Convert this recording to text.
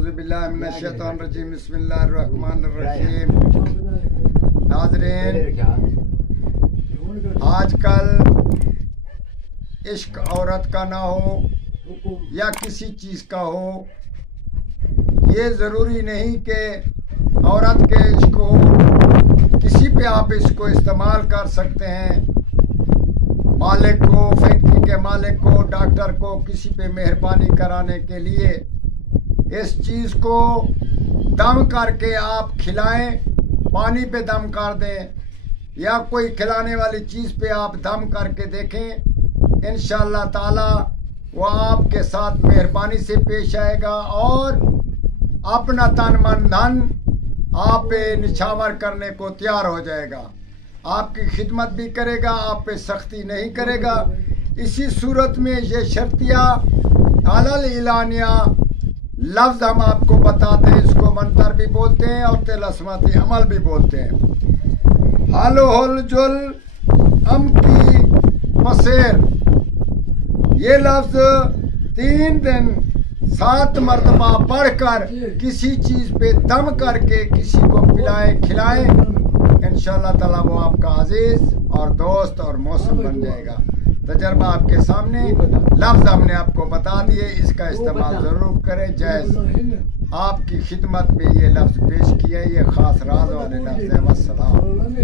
اعوذ باللہ من الشیطان الرجیم بسم اللہ الرحمن الرحیم۔ ناظرین، آج کل عشق عورت کا نہ ہو یا کسی چیز کا ہو، یہ ضروری نہیں کہ عورت کے عشق ہو، کسی پہ آپ اس کو استعمال کر سکتے ہیں۔ مالک کو، فیکٹری کے مالک کو، ڈاکٹر کو، کسی پہ مہربانی کرانے کے لیے اس چیز کو دم کر کے آپ کھلائیں، پانی پہ دم کر دیں یا کوئی کھلانے والی چیز پہ آپ دم کر کے دیکھیں، انشاءاللہ تعالی وہ آپ کے ساتھ مہربانی سے پیش آئے گا اور اپنا تن من دھن آپ پہ نچھاور کرنے کو تیار ہو جائے گا، آپ کی خدمت بھی کرے گا، آپ پہ سختی نہیں کرے گا۔ اسی صورت میں یہ شرطیہ علل اعلانیہ لفظ ہم آپ کو بتاتے ہیں، اس کو منتر بھی بولتے ہیں اور طلسماتی عمل بھی بولتے ہیں۔ حل ہل جل ام کی مسیر، یہ لفظ 3 دن 7 مرتبہ پڑھ کر کسی چیز پہ دم کر کے کسی کو پلائیں کھلائیں، انشاءاللہ تعالیٰ وہ آپ کا عزیز اور دوست اور موسم بن جائے گا۔ تجربہ آپ کے سامنے، لفظ ہم نے آپ کو بتا دیے، اس کا استعمال ضرور کریں۔ جائز آپ کی خدمت میں یہ لفظ پیش کیا، یہ خاص راز والے لفظ ہے۔ والسلام۔